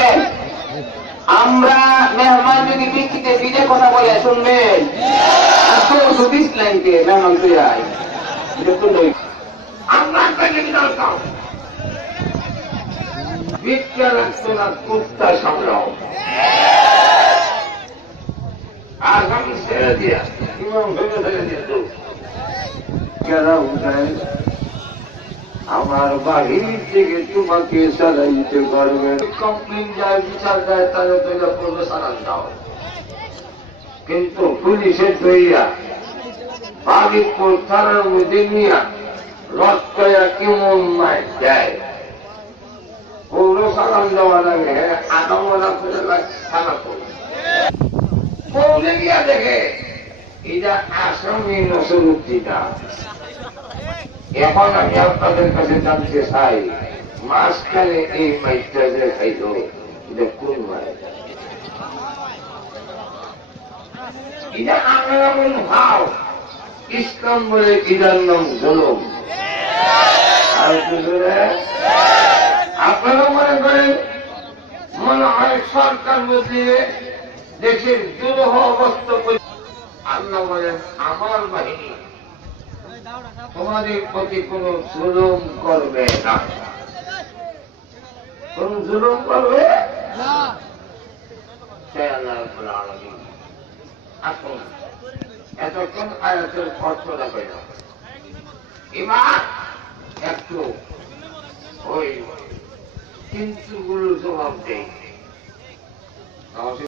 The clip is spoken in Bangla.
দেখেন আমরা মেহমান যদি ভিত্তিতে বিদে কথা বলে শুনবেন এত 20 লাইনকে মেহমান তুই আয় দেখুন আমরা দরকার ভিক্ষা রাখতো না কুত্তা সামলাও আর আমি ছেড়ে দিয়া ইমাম ভেবে ছেড়ে দিয়ে তো কেনা উঠায় আমার বাহির থেকে তোমাকে সারাইতে পারবে কমপ্লেন যায় বিচার দেয় তাহলে তোমরা পড়বে সারান দাও কিন্তু পুলিশের ধইয়া বাগিপুর থানার মধ্যে নিয়ে রক্তয়া কেমন মায় দেয় পৌর সালাম দেওয়া লাগে আদামরা থানা পড়ে পৌরে গিয়া দেখে এটা আসামি নসরুদ্দিনা। এখন আমি আপনাদের কাছে জানতে চাই মাঝখানে এই মাইকটা যে খাইল এটা কোন মাইক? এটা আমরা এমন ভাব ইসলাম বলে ইদার নাম জুলুম। আর আপনারা মনে করেন মনে হয় সরকার বদলিয়ে দেশের দুরূহ অবস্থা আল্লাহ বলেন আমার বাহিনী তোমাদের প্রতি কোন জুলুম করবে না, কোন জুলুম করবে না। আসুন এতক্ষণ আয়াতের অর্থটা পেল, এবার একটু ওই কিন্তু গুলো জবাব দেয়।